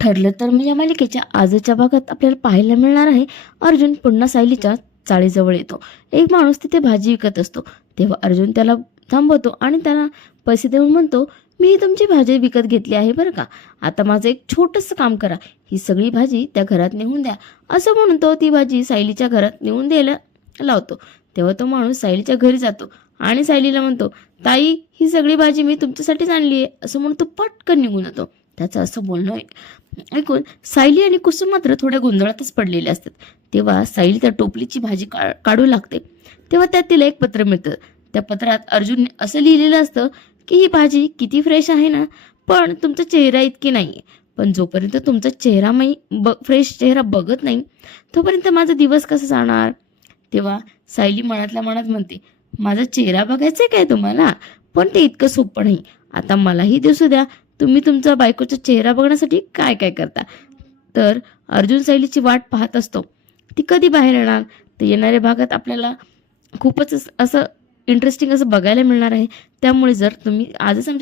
ठरलं तर मग या मालिकेच्या आजच्या भागात आपल्याला पाहायला मिळणार आहे. अर्जुन पुन्हा सायलीच्या चाळीजवळ येतो. एक माणूस तिथे भाजी विकत असतो. तेव्हा अर्जुन त्याला थांबवतो आणि त्याला पैसे देऊन म्हणतो मी तुमची भाजी विकत घेतली आहे बरं का? आता माझं एक छोटंसं काम करा. ही सगळी भाजी त्या घरात नेऊन द्या. असं म्हणून तो ती भाजी सायलीच्या घरात नेऊन द्यायला लावतो. तेव्हा तो माणूस सायलीच्या घरी जातो आणि सायलीला म्हणतो ताई ही सगळी भाजी मी तुमच्यासाठीच आणली आहे. असं म्हणून तो पटकन निघून जातो. त्याचं असं बोलणं ऐकून सायली आणि कुसुम मात्र थोड्या गोंधळातच पडलेले असतात. तेव्हा सायली त्या टोपलीची भाजी का काढू लागते. तेव्हा त्यात तिला एक पत्र मिळतं. त्या पत्रात अर्जुनने असं लिहिलेलं असतं की ही भाजी किती फ्रेश आहे ना? पण तुमचा चेहरा इतकी नाही आहे पण जोपर्यंत तुमचा चेहरा मी ब फ्रेश चेहरा बघत नाही तोपर्यंत माझा दिवस कसा जाणार? तेव्हा सायली मनातल्या मनात म्हणते माझा चेहरा बघायचा आहे काय तुम्हाला? पण ते इतकं सोपं नाही. आता मलाही दिसू द्या. तुम्ही तुमचा बायकोचा चेहरा बघण्यासाठी काय काय करता? तर अर्जुन सायलीची वाट पाहत असतो. ती कधी बाहेर येणार? तर येणाऱ्या भागात आपल्याला खूपच असं इंटरेस्टिंग असं बघायला मिळणार आहे. त्यामुळे जर तुम्ही आजच आमच्या